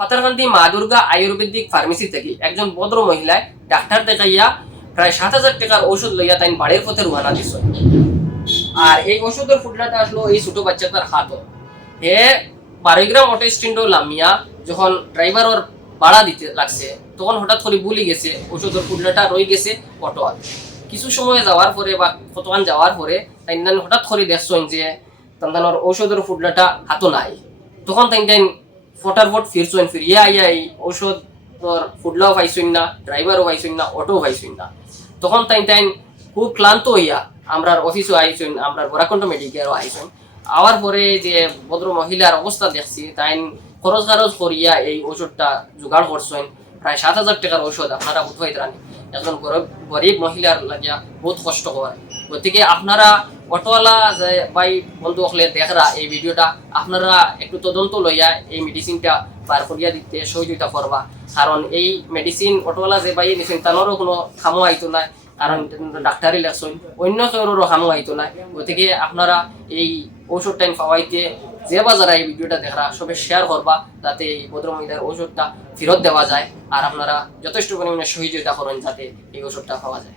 পাতারকান্দি মা দুর্গা আয়ুর্বেদিক ফার্মেসি থেকে একজন ভদ্র মহিলায় ডাক্তার দেখাইয়া প্রায় 7,000 টাকার ঔষধ লইয়া তাই বাড়ির পথে রওনা দিছ। আর এই ওষুধের ফুটলাটা আসলো এই ছোট বাচ্চাটার হাতও। হে 12 গ্রাম অটো স্ট্যান্ড লামিয়া যখন ড্রাইভার ওর ভাড়া দিতে লাগছে তখন হঠাৎ করে ভুলে গেছে ওষুধের ফুটলাটা রয়ে গেছে অটো। কিছু সময় যাওয়ার পরে বা কতক্ষণ যাওয়ার পরে তাই হঠাৎ করে দেখছেন যে তান্দানোর ঔষধের ফুটলাটা হাতও নাই। তখন তাই ফটাফট ফিরছেন, ফিরিয়া আইয়া এই ঔষধ ফুটলাও পাইছেন না, ড্রাইভারও পাইছেন না, অটোও পাইছেন না। তখন তাই খুব ক্লান্ত হইয়া আমরা অফিসও আইছেন, আমরা বরাকণ্ঠ মেডিকেলও আইছেন। আওয়ার পরে যে ভদ্র মহিলার অবস্থা দেখছি তাই খরচ করিয়া এই ওষুধটা জোগাড় করছেন। প্রায় 7,000 টাকার ঔষধ। আপনারা বুঝতে রানি একজন গরিব মহিলার লাগিয়া বহুত কষ্ট হয়। গতিকে আপনারা অটোওয়ালা যে ভাই বন্ধু হলে দেখরা এই ভিডিওটা আপনারা একটু তদন্ত লইয়া এই মেডিসিনটা বার করিয়া দিতে সহযোগিতা করবা। কারণ এই মেডিসিন অটোওয়ালা যে ভাই নিছেন তারও কোনো খামো আইতো না, কারণ ডাক্তারই লেখছেন, অন্য কেউরও খামো আইতো না। গতিকে আপনারা এই ঔষধ টাইম পাওয়াইতে যে বা যারা এই ভিডিওটা দেখরা সবে শেয়ার করবা যাতে এই ভদ্রমহিলার ঔষধটা ফেরত দেওয়া যায়। আর আপনারা যথেষ্ট পরিমাণে সহযোগিতা করেন যাতে এই ওষুধটা পাওয়া যায়।